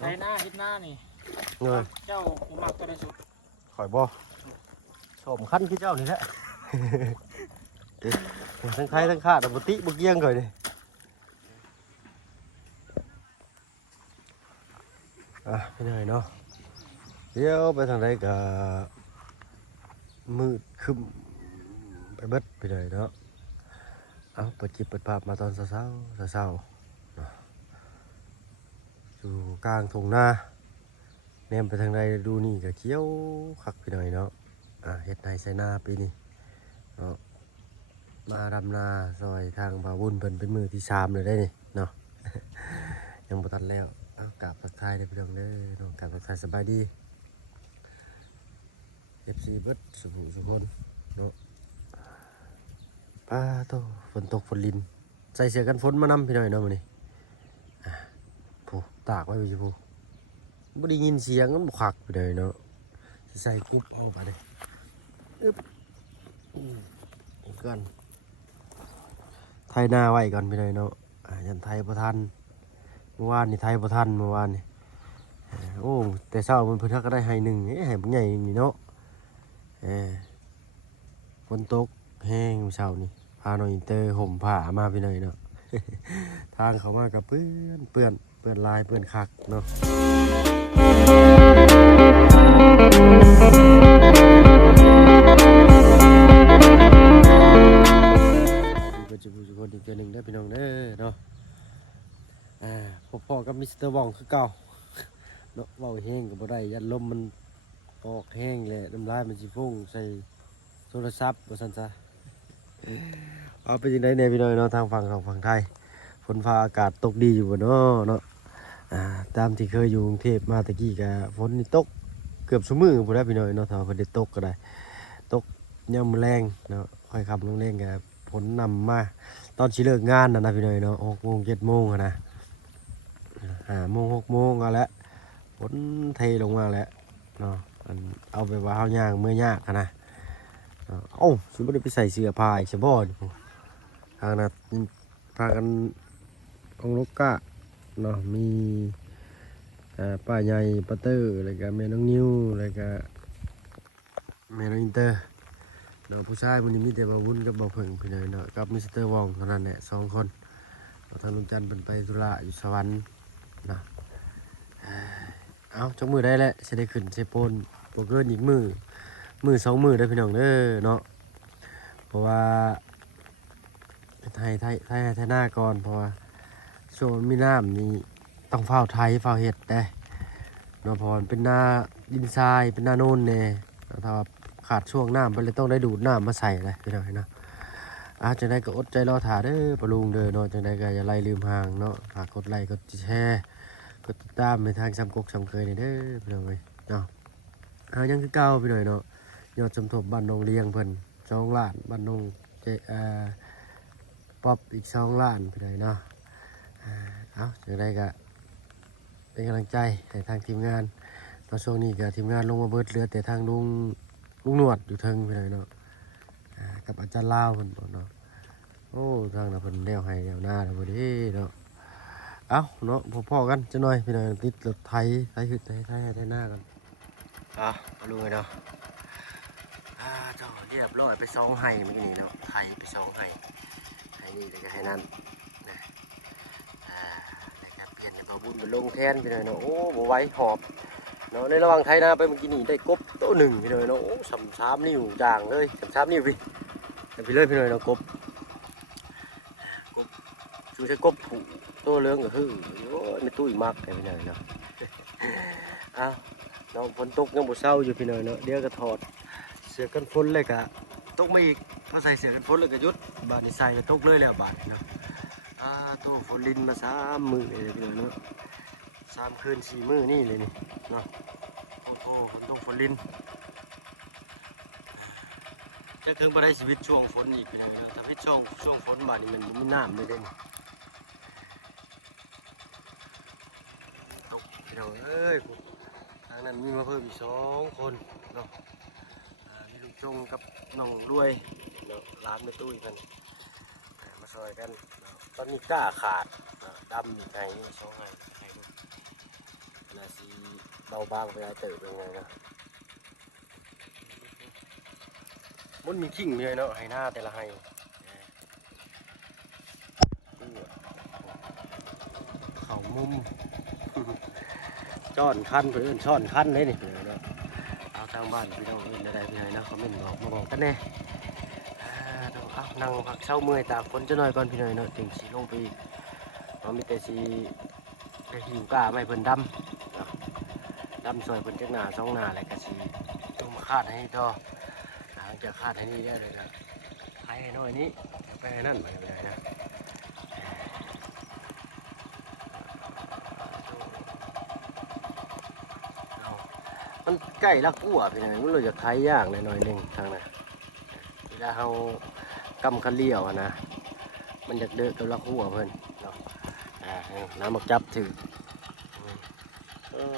ใส่หน้าฮิตหน้านี่เงยเจ้าหมักตัวใดสุดข่อยบ่ชมขั้นที่เจ้านี่แหละทั้งไทยทั้งขาดบุติบุกเยี่ยงก่อยดิไปไหนเนาะเดี๋ยวไปทางไหนก็มืดคึมไปเบิดไปเลยเนาะเอาเปิดจิบเปิดภาพมาตอนเช้าอยู่กลางทุ่งนาแนมไปทางใดดูนี่ก็เขียวคักไปหน่อยเนาะเฮ็ดในใส่นาปีนี้เนาะมาดำนาซอยทางบ่าววุ่นเป็นมือที่3เลยได้นี่เนาะ ยังบ่ทันแล้วเอากราบทักทายได้พี่น้องเด้อเนาะกราบทักทายสบายดี FC เบิดสุคนเนาะป้าโตฝนตกฝนลินใส่เสื้อกันฝนมานำพี่น้อยเนาะมื้อนี้ผู้ตากไว้อยู่ผู้บ่ได้ยินเสียงมันบ่คักไปเลยเนาะสิใส่กรุ๊ปเอาไปเลยอึ๊บกันไทยนาไว้ก่อนพี่น้อยเนาะยันไทยบ่ทันเมื่อวานนี่ไทยบ่ทันเมื่อวานนี่โอ้แต่เช้ามันเพิ่นก็ได้ให้1ให้บ่ใหญ่นี่เนาะฝนตกแห้งเช้านี่พาน้องอินเตอร์ห่มผ้ามาพี่น้อยเนาะ ทางเขามากับเปื้อนลายเปื้อนคักเนาะก็จะพูดคนอีกตัวหนึ่งได้พี่น้องเด้อเนาะพอกับมิสเตอร์วองคือเก่าเนาะเว้าแห้งกับบ่ได้ยันลมมันออกแห้งแหละน้ำลายมันสิฟุ้งใส่โทรศัพท์ว่าซั่นซะเอาไปจังได๋แน่พี่น้องเนาะทางฝั่งไทยฝนฟ้าอากาศตกดีอยู่บ่เนาะตามที่เคยอยู่กรุงเทพมาตะกี้ก็ฝนนี่ตกเกือบซุมื้อพุ่นนะพี่น้องเนาะถ้าเพิ่นได้ตกก็ได้ตกยามมื้อแลงเนาะค่อยขับลงแรงก็ฝนนำมาตอนสิเลิกงานนะพี่น้องเนาะ 6:00 7:00 อ่ะนะ5:00 6:00เอาละฝนเทลงมาแล้วเนาะเอาไปว่าเฮาย่างมื้อยากนะเอ้าสิบ่ได้ไปใส่เสื้อผ้าอีกซะบ่ทางนั้นพากันองลูกกะเนาะมีป้าใหญ่ป้าเตอร์อะไรกับแม่น้องนิ้วอะไรกับแม่น้องอินเตอร์เนาะผู้ชายมันมีแต่บ่าววุ้นกับบ่าวเพิ่งพี่น้อยเนาะกับมิสเตอร์วองเท่านั้นแหละ2 คนทางลุงจันทร์เป็นไปธุระอยู่สวรรค์เนาะเอาจักมือได้แล้วสิได้ขึ้นเซโปนบ่เกินอีกมือ2 มื้อได้พี่น้องเด้อเนาะเพราะว่าไทยหน้าก่อนเพราะว่าช่วงมีน้ำนี่ต้องเฝ้าไทยเฝ้าเห็ดได้เนาะเพราะมันเป็นหน้าดินทรายเป็นหน้าโน่นเนี่ยถ้าขาดช่วงน้ำไปเลยต้องได้ดูดน้ำมาใส่เลยพี่น้องเนาะจังได้ก็อดใจรอถ่าเด้อปลุงเด้อเนาะจังได้ก็อย่าไล่ลืมห่างเนาะฝากกดไลค์กดแชร์กดติดตามในทางซ้ำกกซ้ำเคยเด้อพี่น้องเนาะยังคือเก่าพี่น้องเนาะยอดสมทบบ้านนงเลียงเพิ่น2 ล้านบ้านนงป๊อปอีก2 ล้านพี่น้องเนาะจังได้ก็เป็นกำลังใจให้ทางทีมงานตอนช่วงนี้ก็ทีมงานลงมาเบิดเหลือแต่ทางลุงหนวดอยู่เทิงพี่น้องเนาะกับอาจารย์ลาวเพิ่นเนาะโอ้ทางน่ะเพิ่นแนวให้แนวหน้าแล้วบ่ดีเนาะเนาะพอๆกันจักหน่อยพี่น้องติดรถไถคือไถหน้ากันมาลุงเนาะเจ้าเรียบร้อยไป2 ไห้เมื่อกี้นี่เนาะไถไป2 ไห้นี่แล้วก็ให้นั่นนะเปลี่ยนพาบุญเป็นลงแทนไปเลยเนาะโอ้บ่ไหวหอบเนาะในระหว่างไทยนาไปเมื่อกี้นี่ได้กบตัว1ไปเลยเนาะโอ้3 นิ้วจางเลย3 นิ้วพี่เลยพี่เลยเนาะกบชูใช้กบผูตัวเลื้องก็คือโอ้ในตู้อีกมากไปเลยเนาะเนาะฝนตกยังบ่เศร้าอยู่พี่เลยเนาะเดี๋ยวก็ถอดเสื้อกันฝนเลยกะตกมาอีกพอใส่เสื้อกันฝนเลยก็หยุดบาดนี้ใส่ก็ตกเลยแล้วบาดเนาะโตฝนลินมา3 มื้อเลยพี่เนาะ3 คืน 4 มื้อนี่เลยนี่เนาะโอ้ฝนตกฝนลินจะถึงบ่ได้ชีวิตช่วงฝนอีกพี่เนาะถ้าเป็นช่วงฝนบาดนี้มันบ่มีน้ำเลยเด้ตกพี่น้องเอ้ยทางนั้นมีมาเพิ่มอีก2 คนเนาะมีลูกจงกับน้องรวยเนาะร้านแม่ตุ้ยกันมาซอยกันตอนนี้กล้าขาดดำอีกไงนี่2 ไง าบางไปได้เติบยังไงนะมันมีขิงเลยเนาะให้หน้าแต่ละให้เขามุมช้อนคันเพื่อนช้อนคันเลยนี่เนาะเอาทางบ้านพี่น้องเอื่นได้พี่น้องนะเขาไม่บอกมาบอกกันแน่เอานั่งพักเช้าเมื่อยตากฝนจะหน่อยก่อนพี่น้องเนาะถึงสีลงไปเรามีแต่สีไปหิวกาไม่เพิ่นดำดำซอยเพิ่นจักหน้าสองหน้าอะไรก็สีต้องมาคาดให้ต่อหลังจากคาดให้นี่ได้เลยนะให้หน่อยนี้ไปให้นั่นไปเลยนะมันใกล้ลักกั่วพี่น้องมันเราจะไทยยากหน่อยนึงทางนั้นเวลาเรากำคันเลี้ยวนะมันจะเดือดกับลักกั่วเพิ่นเนาะน้ำมักจับถือ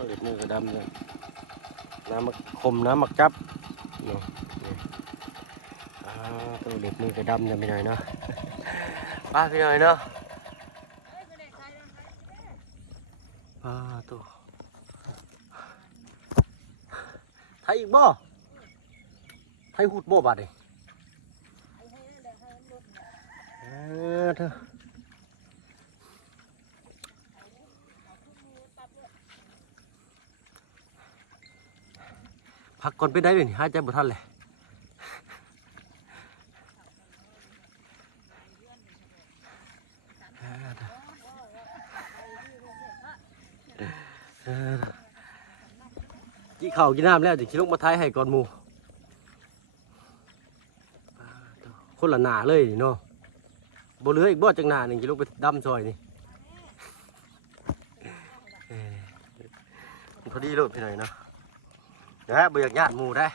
เล็บมือก็ดำเลยน้ำมักคมน้ำมักจับเนาะตัวเล็บมือก็ดำเลยพี่น้อยเนาะป้าพี่น้อยเนาะป้าตัวไทยอีกบ่ไทยหุดบ่บาดเลยเถอะพักก่อนไปได้เลยหายใจบ่ทันเลยกินข้าวกินน้ำแล้วจะขี่ลงมาท้ายให้ก่อนหมู่คนละหนาเลยเนาะบ่เหลืออีกบ่จังหนาหนึ่งขี่ลงไปดำซอยนี่พอดีโลดพี่หน่อยเนาะนะบ่อยากญาติหมู่ได้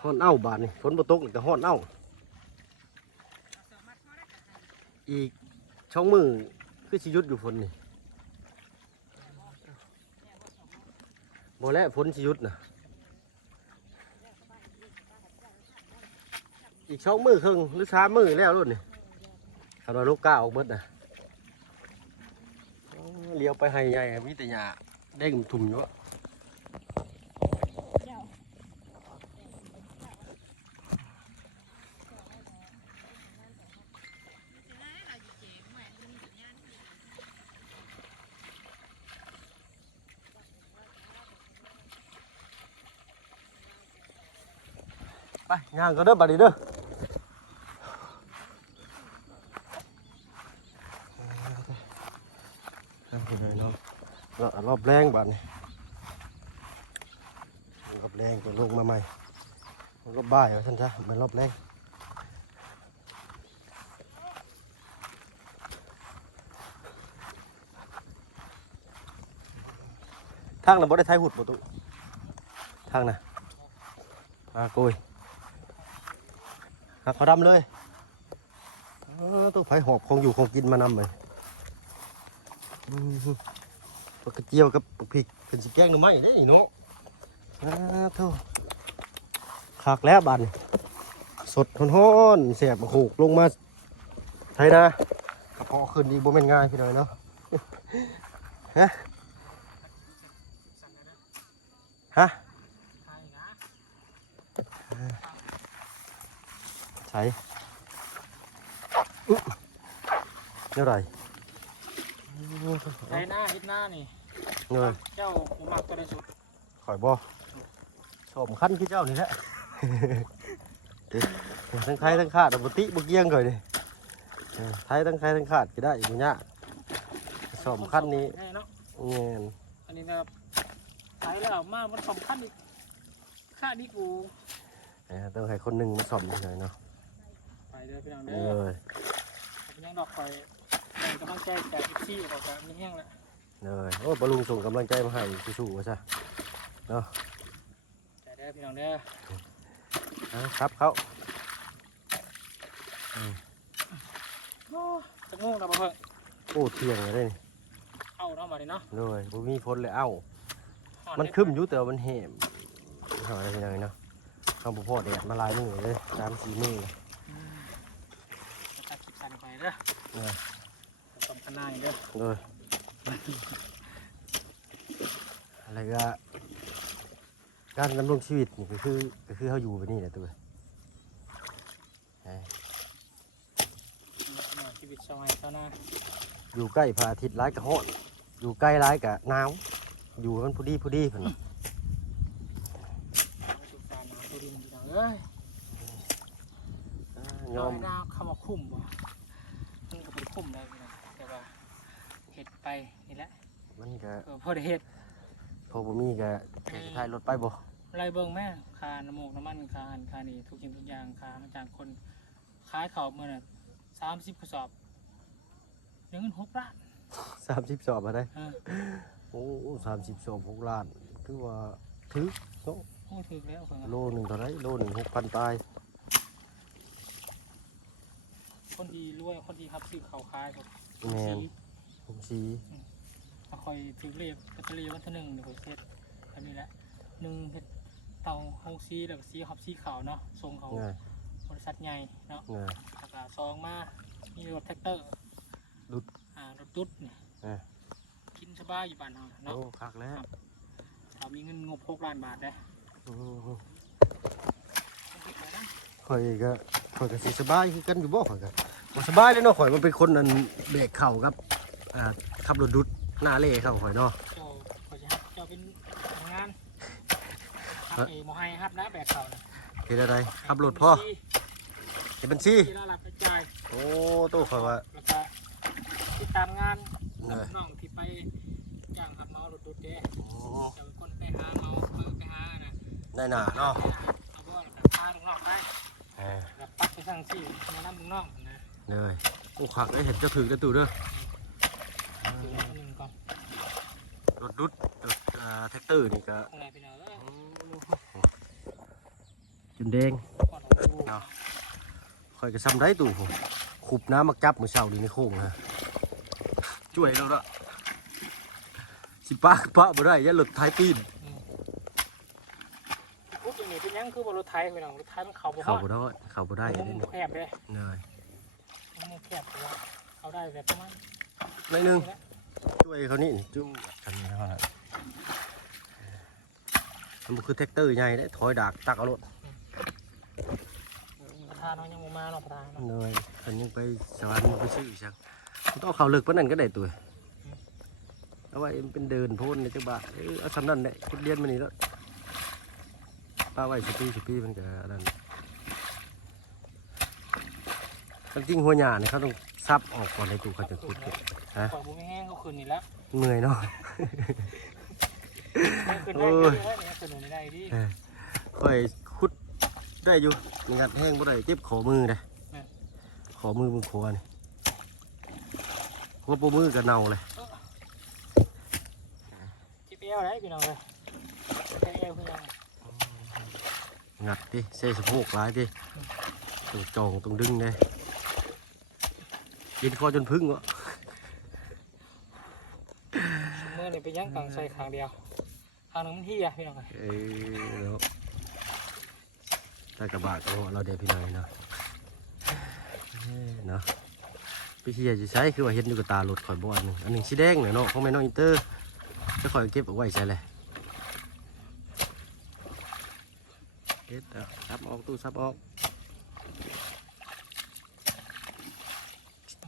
ฮ้อนเอ้าบาดนี่ฝนบ่ตกแต่ฮ้อนเอ้าอีกช่องมือคือสิหยุดอยู่ฝนนี่บ่แล้วฝนสิหยุดน่ะอีกช่องมือครึ่งหรือ3 มือแล้วรุ่นนี่คำว่าลูกก้าออกเบิดน่ะเลี้ยวไปให้ใหญ่มีแต่หญ้าเด้งทุ่มอยู่อะไปย่างก็เด้อบัดนี้เด้อรอบแรงบัดนี้รอบแรงก็ลงมาใหม่มันก็บ่ายว่าท่านจ้ะมันรอบแรงทางน่ะบ่ได้ไทยหุดบ่ตุทางน่ะโกยหักเขาดำเลยตัวไผ่หอบของอยู่ของกินมานำเลยปลากระเจียวกับปลาพริกเป็นสิแกงหน่อไม้ได้เนาะเท่าคักแล้วบานสดฮ้อนๆแสบโขกลงมาไทยนะกระเพาะขึ้นดีบ่แม่นง่ายพี่น้อยเนาะฮะใช่เท่าไหร่ไทยหน้าเฮ็ดหน้านี่ เงย เจ้าผมมักตัวใดสุด ข่อยบ่ชมขั้นที่เจ้านี่แหละทั้งไทยทั้งขาดบุติบุกเยี่ยงเลยดิไทยทั้งไทยทั้งขาดก็ได้อยู่เนี่ยชมขั้นนี้เงี้ยอันนี้นะครับไทยแล้วมามันสำคัญอีกค่านี่กูต้องให้คนหนึ่งมาสอมหน่อยเนาะไปเด้อพี่น้องเด้อเป็นยังดอกคอยเป็นกำลังใจจากที่ออกจากมีแห้งแล้วเลยโอ้บอลลูนส่งกำลังใจมาให้สู้ๆวะซะเนาะใจเด้อพี่น้องเด้อครับเขาจะงูนะบ่เพิ่งโอ้เที่ยงเลยเอาเนาะมาดิเนาะเลยบ่มีพ้นเลยเอ้ามันขึ้นอยู่แต่มันแห้มหาอะไรเนาะข้าวบุพอแดดมาลายมือเลย3-4 มือตัดคลิปสั่นไปเด้อสำคัญหน้าเด้อเลย อะไรก็การดำรงชีวิตนี่ก็คือเขาอยู่แบบนี้แหละตัว ชีวิตสมัยเจ้าหน้า อยู่ใกล้พระอาทิตย์ร้ายกะฮ้อนอยู่ใกล้ร้ายกะหนาวอยู่มันพอดีเพิ่นน่ะ สุการน้ำตัวดินพี่น้องเอ้ย ยอม ดาวคำว่าคุ้มบ่มันก็เป็นคุ้มได้พี่น้องแต่ว่าเห็ดไปนี่แหละ มันก็ พอได้เห็ด พอบ่มีก็แค่ท้ายรถไปบ่ ไรเบิ่งแม่คาน้ำมูกน้ำมันคาหันคานี่ทุกสิ่งทุกอย่างคามาจากคนขายเขาเมื่อน่ะ30 กระสอบเงิน6 ล้าน 30 สอบมาได้ เออ โอ้30 สอบ6 ล้านคือว่าถึกเนาะ โอ้ถึงแล้วเพิ่น โลหนึงเท่าไหร่โลหนึง6,000ปลาย คนที่รวยคนที่รับซื้อเขาขายก็ แม่นผมสี ถ้าคอยถือเลขลอตเตอรี่วันที่1นี่คอยเซ็ตแบบนี้แหละ1เฮ็ดเตาเฮาซีแล้วก็สีขับสีขาวเนาะส่งเขา ง่าย บริษัทใหญ่เนาะ ง่าย แล้วก็ซองมามีรถแท็กเตอร์ ดุด รถดุดนี่ อ่า กินสบายอยู่บ้านเฮาเนาะ โอ้คักแล้ว เรามีเงินงบ6 ล้านบาทได้ โอ้ข่อยก็สิสบายคือกันอยู่บ่ข่อยก็บ่สบายเลยเนาะข่อยมันเป็นคนนั้นเบรกเข่าครับขับรถดุดหน้าเล่เข้าข่อยเนาะ เจ้าขอจะฮับเจ้าเป็นพนักงานฮับเอโมให้ฮับนะแบกเขานะ เฮ็ดอะไรขับรถพ่อเฮ็ดบัญชี ที่เรารับไปจ่าย โอ้ตู้ข่อยว่า แล้วก็ติดตามงาน เออ น้องที่ไปจ้างขับเมารถดุดเด้ โอ้ เจ้าเป็นคนไปหาเมาไปหานะ ได้หน้าเนาะ เอาบ่แล้วก็พาลูกน้องไป เออ แล้วปักไปสั่งซี่มานํลูกน้องนะ เลยโอ้คักได้เห็นจะถึงจะตู่เด้อ คือหนึ่งก่อน รถดุดรถแท็กเตอร์นี่ก็ ข้างในพี่น้องเอ้ย จนแดง ก่อนของดู เนาะข่อยก็ซ้ำได้ตู่ผมขุบน้ำมาจับมื้อเช้านี่ในโค้งนะช่วยเราละสิปากปะบ่ได้ยันรถท้ายปีน พูดอย่างนี้เป็นยังคือบ่รถไถพี่น้องรถไถมันเข้าบ่ฮ เข้า อด บ่ได้เข้าบ่ได้ มุ เด้ ม นี่ แคบเลย เหนื่อย มุมแคบแต่ว่าเขาได้แบบประมาณ หน่อยหนึงช่วยเขานี่จุ้งกันนี่เท่านั้นมันบ่คือแท็กเตอร์ใหญ่เด้ถอยดากตักเอารถ ประธานเขายังบ่มาเนาะประธานเนาะ เหนื่อยเพิ่นยังไปสวรรค์ไปซื้ออีกจังมันต้องเอาเข้าเลิกปานนั้นก็ได้ตัวเอาไว้มันเป็นเดินโพ้นในจังบะเอาสำนั้นแหละคิดเรียนมานี่แล้วป้าไว้สิปีมันก็อันนั้นจริงๆหัวหญ้าเนี่ยเขาต้องซับออกก่อนในตู้เขาจะขุดขึ้นฮะ ปล่อยบุ้งแห้งเขาคืนนี่แล้ว เมื่อยเนาะ คืนได้ก็ได้เนี่ยคืนไม่ได้ดิ ค่อยขุดได้อยู่งัดแห้งบ่ได้เจ็บขอมือเลยขอมือมึงขวานี่ขอปมือก็เน่าเลย จิบเอวได้พี่น้องเลยจิบเอวคือยัง งัดดิเซ่สะโพกร้ายดิต้องจองต้องดึงเลยกินคอจนพึ่งวะ เมื่อนี่ไปยังกลางใส่ขางเดียวขางหนึ่งมันที่อ่ะพี่น้องเลย แล้วใต้กระบะก็เราเดี๋ยวพี่น้อยเนาะเนาะพี่เชียจะใช้คือว่าเห็นอยู่กับตารถข่อยบ่อันหนึ่งสีแดงเนาะของแม่น้องอินเตอร์จะข่อยเก็บเอาไว้ใช่เลยเก็บซับออกตู้ซับออก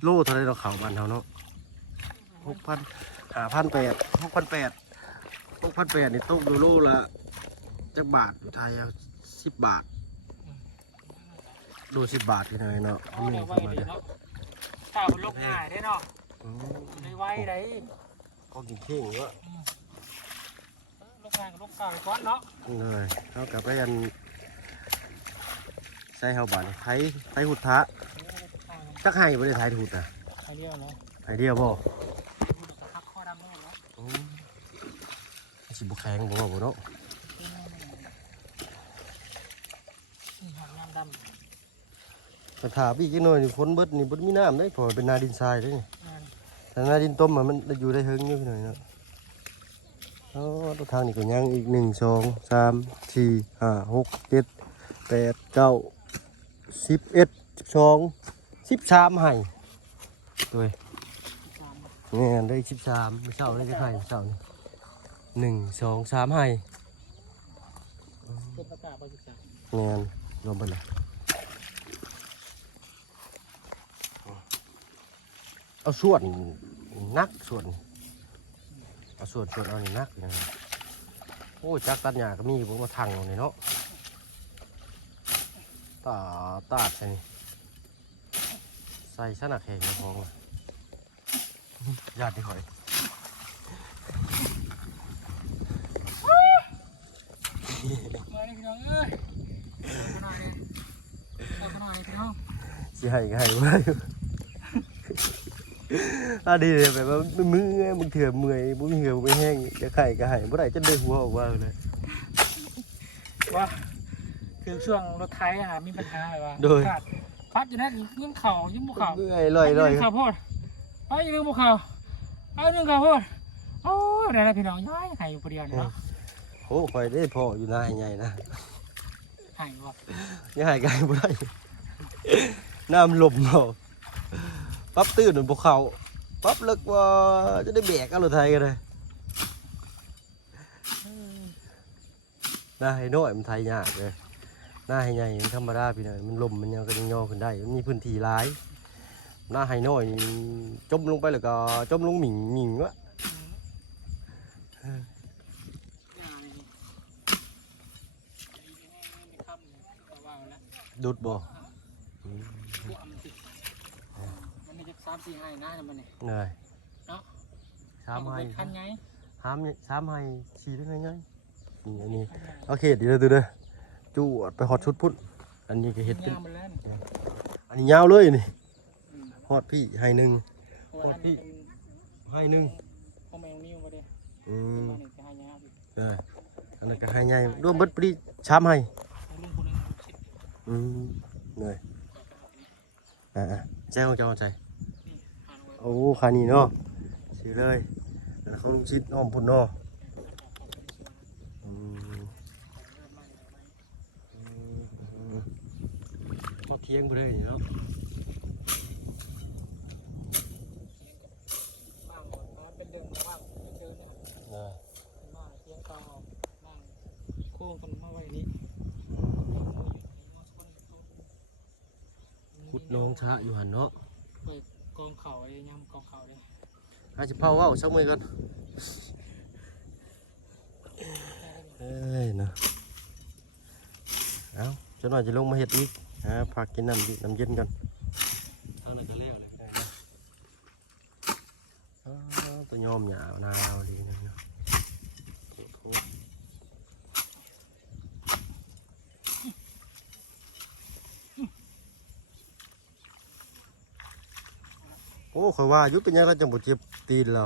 โลเท่าไรเราเข่าบ้านเราเนาะ6,000 5,800 6,800นี่ตกดูโลละจักบาทอยู่ไทยเอา10 บาทดู10 บาทที่ไหนเนาะ เอาเนี่ยไว้ดีเนาะถ้ามันลกง่ายได้เนาะได้ไว้ได้ ก็กินเข่งวะ ลกง่ายกับลกเก่าก้อนเนาะ เลยเขากลับไปยันใส่เฮาบานไทยหุดทะจักให้บ่ได้ไทยหุดนะ ใครเรียกเนาะ ไทยเดียวบ่ หักข้อดำได้หมดแล้ว สิบ่แข็งบ่ว่าบ่เนาะ หักน้ำดำ แต่ถามอีกจักหน่อยนี่ฝนเบิดนี่บ่มีน้ำได้เพราะว่าเป็นนาดินทรายเด้นี่ งาน แต่นาดินต้มมันอยู่ได้เฮิงอยู่พี่หน่อยเนาะอ๋อตัวทางนี่ก็ยังอีก1 2 3 4 5 6 7 8 9 11 12 13ให้ตัว เนี่ยได้13มื้อเช้าได้จะให้เช้านี่1 2 3ให้ เป็นประกาศบริษัท เนี่ยรวมไปเลยเอาส่วนนักส่วนเอาส่วนเอานี่นักนะโอ้จักตัดหญ้าก็มีผมมาทางนี่เนาะตาดใส่สนักแข่งในท้องอ่ะญาติที่หอย มาเลยพี่น้องเอ้ยขนาดนี้ขนาดนี้พี่น้อง สิให้ก็ให้บ่ได้อันนี้เลยแบบว่ามึงเถื่อเมื่อยมึงเหื่อมึงแห้งจะไข่ก็ให้บ่ได้จะได้หัวออกมาเลย ว่าคือช่วงรถไทยมีปัญหาอะไรวะพัดอยู่นั่นยังเข่ายังบุกเข่า เมื่อยลอย ข่าวโพดไอ้ยังบุกเข่าไอ้ยังข่าวโพดโอ้ยอะไรนะพี่น้องย้ายหายอยู่คนเดียวเนาะ โอ้คอยได้พออยู่นายใหญ่นะ หายว่ะ ยังหายไกลบ่ได้น้ำลมเนาะปั๊บตื้นบนภูเขาปั๊บเลิกว่าจะได้แบกเอารถไทยกันเลยหน้าให้น้อยมันไทยยากเลยหน้าให้ใหญ่มันธรรมดาพี่น้อยมันลมมันยังก็ยังย่อขึ้นได้มันมีพื้นที่หลายหน้าให้น้อยจมลงไปแล้วก็จมลงหมิ่งวะดุดบ่ มันมีจะ3-4ให้นะมันนี่ เหนื่อย เนาะ 3 ให้ คันไง 3 ให้4ได้ไงนี่อันนี้โอเคเดี๋ยวดูเด้อจูดไปฮอดชุดพุ่นอันนี้ก็เฮ็ดเป็น งามไปแล้ว อันนี้ยาวเลยนี่ฮอดพี่ให้1ให้1 พ่อแม่นิ้วมาเด้ อืม มาเนี่ยจะให้ยาว อันนั้นก็ให้ใหญ่รวมเบิดปรี3ให้ ลุงคนนึง เหนื่อยใจของเจ้าใจ ผ่านไว้ โอ้คานี่เนาะสิเลยแล้วเขาลุงชิดอ้อมพุ่นเนาะมาเที่ยงไปเลยเนาะ บ้างเป็นเดิมบ้างเป็นเดิมเนี่ยบ้างเทียงเก่าบ้างโค้งกันมาไว้นี้ ขุดน้องช้าอยู่หันเนาะ เปิดกองเข่าเลยย่ำกองเข่าเลย อาจจะเผาว่าวสักมือก่อนเอ้ยเนาะเอาจะหน่อยจะลงมาเห็ดอีกพักกินน้ำเย็นกันทางไหนก็เลี้ยวเลยตัวยอมหยาวนาวดีนะเนาะโอ้ข่อยว่ายุบเป็นยังไงจังบ่เจ็บตีนเรา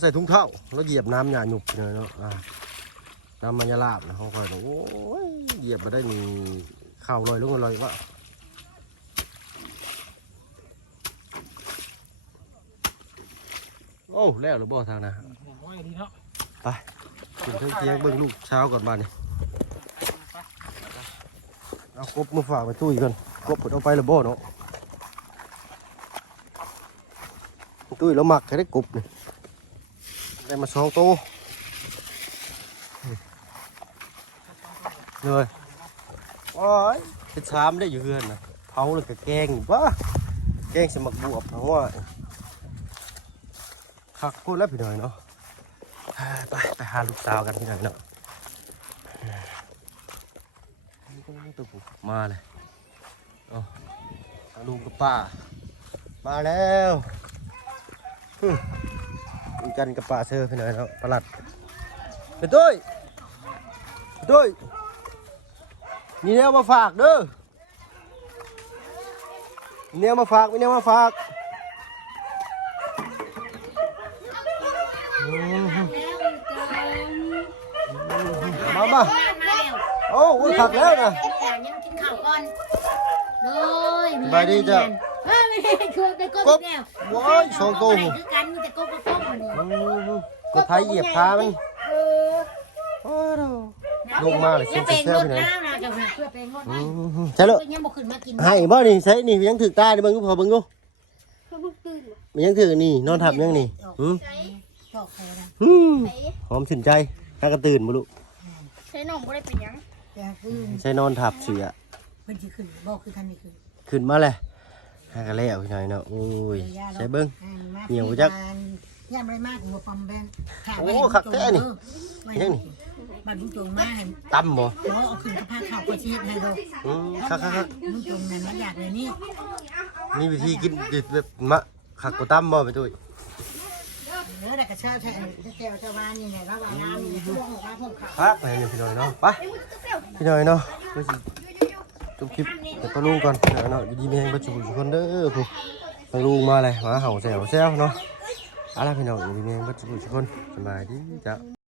ใส่ถุงเท้าแล้วเหยียบน้ำหยาหยุบเลยเนาะน้ำมันยาลาบนะเขาคอยโอ้ยเหยียบมาได้มีข้าวลอยลงลอยวะโอ้แล้วหรือบ่ทางนะ ผมว่าดีเนาะ ไปกินเที่ยงเบิ่งลูกเช้าก่อนบ้านนี่เอากบมาฝากไปตู้อีกก่อนกบเปิดเอาไปหรือบ่เนาะตู้แล้วหมักให้ได้กบนี่ได้มา2 ตัวเลยโอ้ยเป็นชามได้อยู่เฮือนนะเผาเลยกับแกงอยู่วะแกงสมักบวบเพราะว่าคักโคตรแล้วพี่หน่อยเนาะไปหาลูกสาวกันพี่หน่อยเนาะตัวปุ๊มาเลยลุงกับป้ามาแล้วกันกับป้าเซอร์พี่หน่อยเนาะประหลัดไปด้วยมีแนวมาฝากเด้อมีแนวมาฝากมาโอ้ยขักแล้วนะ ยังกินข้าวก่อนโดย สบายดีจ้ะ ไม่ได้ชวนไปกบแก้ว โอ้ย2 ตัว คือกันมีแต่กบวันนี้ กดไทยเหยียบขามันโอ้ยลงมาเลย จะ เซ็ เป็น น ง เซล ด ไปไหน น้ำนะจะเพื่อเป็นงดน้ำ ใช่แล้ว ยังบอกขึ้นมากิน ให้บ่นี่ใช่นี่ยังถือตาดิเบิ่งกูพอเบิ่งกู มันยังถือนี่นอนทับยังนี่หืม จอกแค่นะ หืมหอมชื่นใจถ้ากระตื่นบ่ลูก ใช้หนองบ่ได้เป็นหยัง แต่คือ ใช้นอนทับเสือ เพิ่นสิขึ้นบ่คือท่านนี่คือ ขึ้นมาเลยหากระแล้วพี่น้อยเนาะโอ้ยใช้เบิ้ง เหนียวจัก ย่ามไรมากหัวปอมแบน โอ้คักแท้นี่ยังนี่ บัดลุงจงมาให้ ตั้มบ่ เอาขึ้นกับผ้าขาวก็ชีพให้เรา คัก ลุงจงนั่นมันอยากเลยนี่ มีวิธีกินดิบแบบมะคักกว่าตั้มบ่ไปตุ้ย เนื้อแต่กระเช้าใช่แก้วชาวบ้านนี่ไงระหว่างน้ำนี่พวกของพวกเขา คักไปเลยพี่น้อยเนาะไปพี่น้อยเนาะไปสิจบคลิปเดี๋ยวปลาลุงก่อนพี่น้อยเนาะอยู่ดีมีแรงประจุทุกคนเด้อผู้ปลาลุงมาเลยมาเห่าแซวเนาะอะไรพี่น้องอยู่ดีมีแรงประจุทุกคนสบายดีจ้ะ